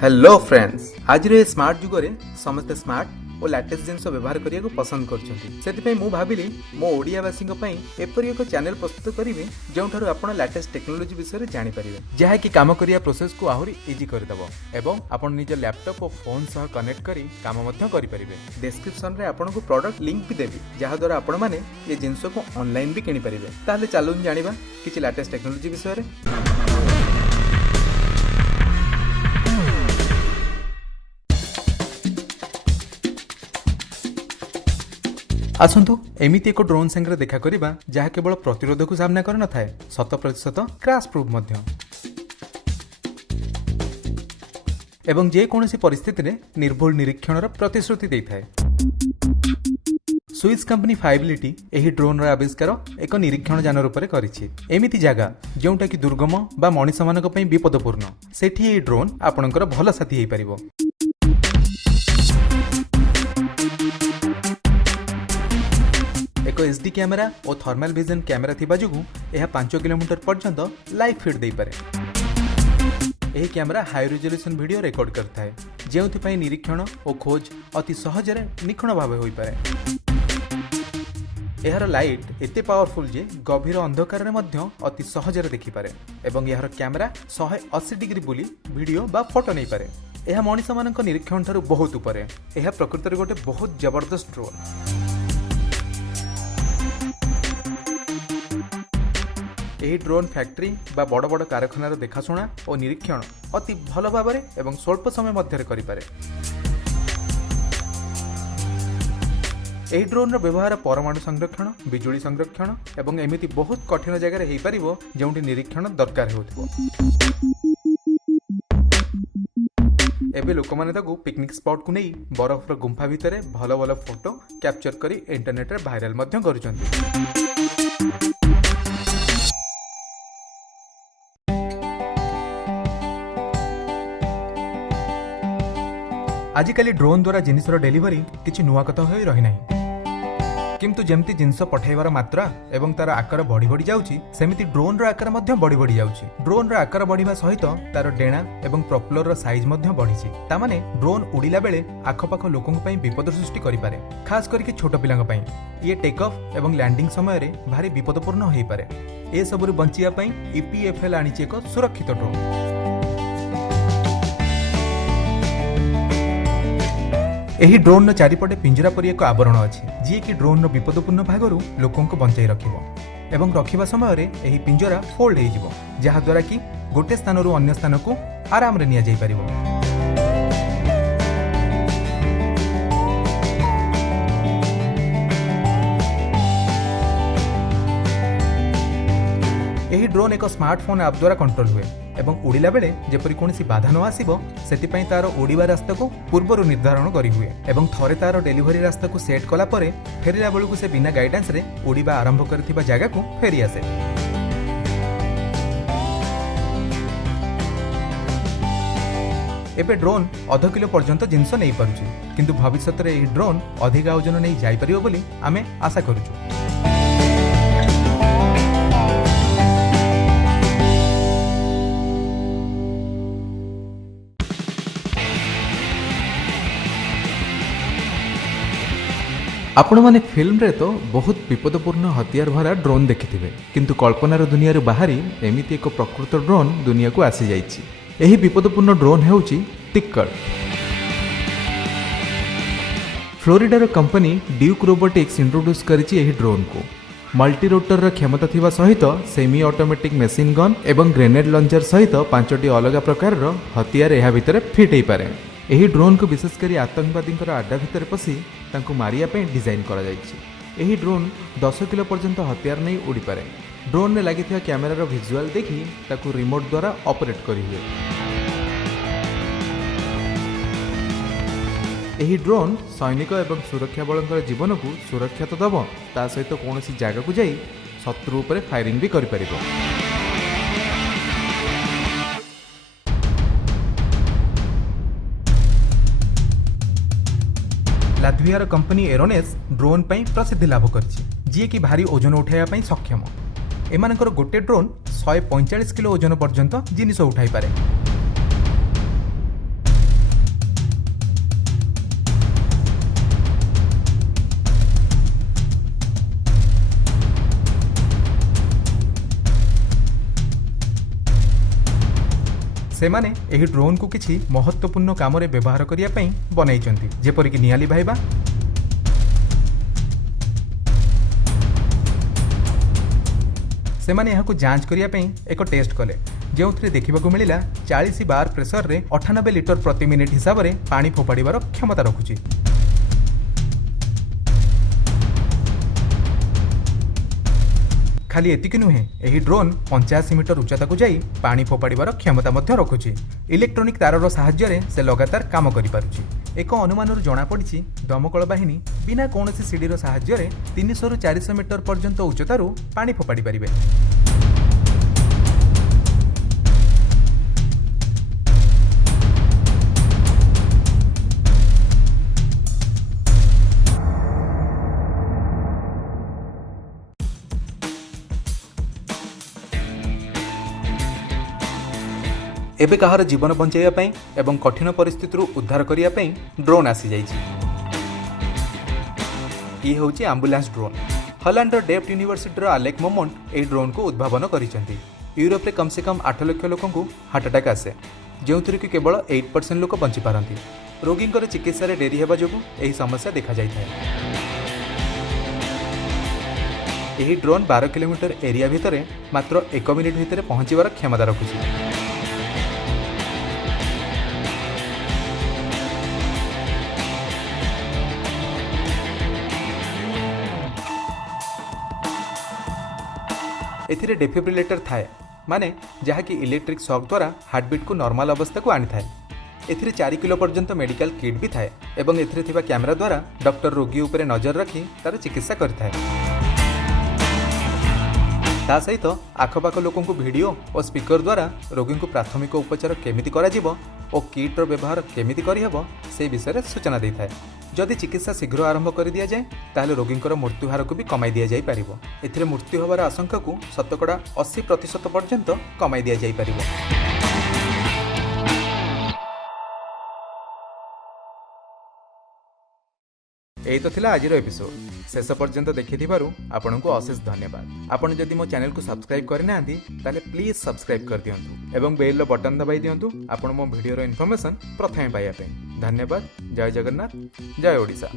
Hello friends, आज रे smart जुगरे समस्त स्मार्ट और लेटेस्ट जिनस व्यवहार करने को पसंद करछंती। मु भाविली मो ओडियावासी एपरी एक चैनल प्रस्तुत करी जो आपण लेटेस्ट टेक्नोलोजी विषय जानी पारिबे, जहा कि काम करिया प्रोसेस को आहुरी इजी करदेव एवं आपण निज लैपटॉप और फोन सह कनेक्ट करी काम मध्य करि परिबे। डिस्क्रिप्शन रे आपण को प्रोडक्ट लिंक भी देबी, जहा द्वारा आपण माने ये जिनस को ऑनलाइन भी किनि परिबे। ताले चलून जानिबा किछि लेटेस्ट टेक्नोलोजी विषय रे। आसतु एमिति एक ड्रोन संगे देखा करबा जहा केवल प्रतिरोध को सामना कर न थाए 100% क्रैश प्रूफ मध्य एवं जे कोनोसी परिस्थिति रे निर्भुल निरीक्षणर प्रतिश्रुति दै थाए। स्विस कंपनी फाइबिलिटी एही ड्रोन रो आविष्कार एक निरीक्षण यान रूप में करिछि। एमिति जगह जोंटा कि दुर्गम बा मनीष मानक पई विपदपूर्ण सेठी एही ड्रोन आपणकर भल साथी हेइ परिबो। एक एचडी कैमेरा और थर्मल विजन कैमेरा थिबा जुगु यह 5 किलोमीटर पर्यंत लाइव फीड दे पारे। यह camera high resolution video record करता है, जेउथि निरीक्षण और खोज अति सहजरे निखुण भाव होई पारे। यार लाइट एते पावरफुल जे गभीर अंधकार रे मध्य अति सहजरे देखि पारे एवं यार कैमेरा 180 डिग्री बुली वीडियो बा फोटो नै पारे। यह मनीष मानक निरीक्षण ठारू बहुत ऊपर। यह प्रकृति रे गोटे बहुत जबरदस्त ड्रोन। यही ड्रोन फैक्ट्री बा बड़ बड़ कारखानार देखाशुना और निरीक्षण अति भल भाव एवं स्वल्प समय मध्य करिपारे। यही ड्रोन व्यवहार परमाणु संरक्षण, बिजुली संरक्षण एवं एमिति बहुत कठिन जगह हो पारिबो जोंटी निरीक्षण दरकार होथिबो। एबे लोक माने ताकू पिकनिक स्पॉट को नहीं बरफर गुंफा भितर भल भल फोटो कैप्चर करी इंटरनेट रे वायरल मध्य करूछंती। आजिकाली ड्रोन द्वारा जिनिसर डेलीवरी किछि नुआ कथा होई रही नाही, किंतु जेमती जिनस पठाइबार मात्रा एवं तार आकार बढ़ी बढ़ी जाउछि सेमिति ड्रोन रो आकार मध्य बढ़ी बढ़ी जाउछि। ड्रोन रो आकार बढ़िबा सहित तार डेणा एवं प्रॉपेलर रो साइज मध्य बढ़िछि। तामाने ड्रोन उड़िला बेले आखपाख लोकंक पई विपद सृष्टि करि पारे, खास करके छोट पिलांक पई। ये टेक ऑफ एवं लैंडिंग समय रे भारी विपदपूर्ण होई पारे। ए सबरु बंचिया पई ईपीएफएल आनिछि एक सुरक्षित ड्रोन। एही ड्रोन नो चारिपटे पिंजरा परि एक आवरण अछि, जी कि ड्रोन नो विपदपूर्ण भागरु लोकन को बंचाई रखिबो एवं रखिबा समय रे एही पिंजरा फोल्ड हे जिवो, जहा द्वारा कि गोटे स्थानरु अन्य स्थान को आराम रे निया जाई परिबो। एही ड्रोन एक स्मार्टफोन ऐप द्वारा कंट्रोल हुए एवं उड़िला बेले जेपरि कोनोसी बाधा न आसीबो सेति तार उड़ीबा रास्ता को पूर्वरु निर्धारण करी हुए एवं थरे तार डेलीवरी रास्ता को सेट कला परे फेरिला बेलू से बिना गाइडेंस रे उड़ीबा आरंभ करथिबा जागा को फेरी आसे। एबे ड्रोन आधा किलो पर्यंत जिनस नहीं पारुछि, किंतु भविष्य रे एही ड्रोन अधिक ओजन नहीं जाई परिबो बोली आमे आशा करूछु। आपण माने फिल्म रे तो बहुत विपदपूर्ण हथियार भरा ड्रोन देखिथिबे, किंतु कल्पनार दुनिया रे बाहरी एमिति एक प्रकृत ड्रोन दुनिया को आसी जाइछि। एही विपदपूर्ण ड्रोन हेउछि तिक्कड़। फ्लोरिडार कंपनी ड्यूक रोबोटिक्स इंट्रोड्यूस करिछि एही ड्रोन को। मल्टी रोटर क्षमता थिबा सहित सेमी ऑटोमेटिक मशीन गन एवं ग्रेनेड लॉन्चर सहित 5टी अलग प्रकार हथियार एहा भितर फिट हेइ पारे। एही ड्रोन को विशेषकर आतंकवादी आड्डा भितर पशि तांको मारिया पे डिजाइन करा जाइछि। एही ड्रोन 10 किलो पर्यंत हथियार नहीं उड़ी पारे। ड्रोन में लगी कैमेरार विजुअल देखि ताकू रिमोट द्वारा ऑपरेट करी हुए। एही ड्रोन सैनिक एवं सुरक्षा बलंकर जीवन को सुरक्षा तो दब, ता सहित कौनसी जगह को जाई शत्रु उपरे फायरिंग भी करि परिबो। लाटवियार कंपनी एरोनेस ड्रोन पई प्रसिद्धि लाभ करछि, जी कि भारी ओजन उठाइबा पई सक्षम। एमानकर गोटे ड्रोन 145 किलो ओजन पर्यंत जिनिस उठाई पारे। सेमाने एही ड्रोन को किछि महत्वपूर्ण कामरे व्यवहार करिया पई बनाइचंती, जेपरि कि निया लिभाइबा, सेमाने एहाकु जांच करिया पई एक टेस्ट कले, जेउथरे देखिबाकू मिलिला 40 बार प्रेशर रे 98 लिटर प्रति मिनिट हिसाब रे पानी फोपाड़ीबार क्षमता रखुची। खाली एतिक नुहे, एही ड्रोन 85 मीटर उच्चता को जाई पानी फोपाड़ीबार क्षमता मध्य रखुची। इलेक्ट्रोनिक तारर साहाय्य रे से लगातार काम करि पारुची। एक अनुमानରୁ जणा पड़िछि दमकल बाहिनी बिना कोनोसी सीडीर साहाय्य रे 300 रु 400 मीटर पर्यंत उच्चतारू पानी फोपाड़ी पारिबे। एबे कहार जीवन बंचाइया पई एवं कठिन परिस्थिति उद्धार करिया पई ड्रोन आसी जाइछि। ई होउछि एम्बुलेंस ड्रोन। हॉलैंडर डेफ्ट यूनिवर्सिटी आलेक मोमोंट ए ड्रोन को उद्भावन करिसेंती। यूरोप रे कम से कम 8 लाख लोकन को हार्ट अटैक आसे, जेउथरे कि केवल 8% लोक बंची पारंती। रोगींकर चिकित्सा रे डेरी हेबा जोगु एही समस्या देखा जाइଥାଏ। एही ड्रोन 12 किलोमीटर एरिया भितरे मात्र 1 मिनिट भितरे पहुंचीबार क्षमता रखुछि। एथिरे डेफिब्रिलेटर थाए, माने जहाँकि इलेक्ट्रिक शॉक द्वारा हार्टबीट को नॉर्मल अवस्था को आनी थाए। एथिरे 4 किलो पर्यंत मेडिकल किट भी थाए एवं एथिरे थिबा कैमरा द्वारा डॉक्टर रोगी उपरे नजर रखी तार चिकित्सा करथाए। ता सहित आखपाख लोकों को वीडियो और स्पीकर द्वारा रोगी को प्राथमिक उपचार केमिति करा जिवो और किट्र व्यवहार केमिति करि हेबो से विषय रे सूचना दैथाए। जदि चिकित्सा शीघ्र आरंभ कर दिया जाए ताहले रोगींकर मृत्यु हार को भी कमाई दिया जाई पारिबो। एथिरे मृत्यु होबार आशंका को 80% पर्यंत कमाई दिया जाई पारिबो। एई तो थिला आजिर एपिसोड। शेष पर्यंत देखिथिबारु आपनकु अशेष धन्यवाद। आपण जदि मो चैनल को सब्सक्राइब करि नांती ताले प्लीज सब्सक्राइब कर दियंतु एवं बेल रो बटन दबाई दियंतु आपण मो वीडियो रो इन्फॉर्मेशन प्रथमे पाइया पे। धन्यवाद। जय जगन्नाथ, जय ओडिशा।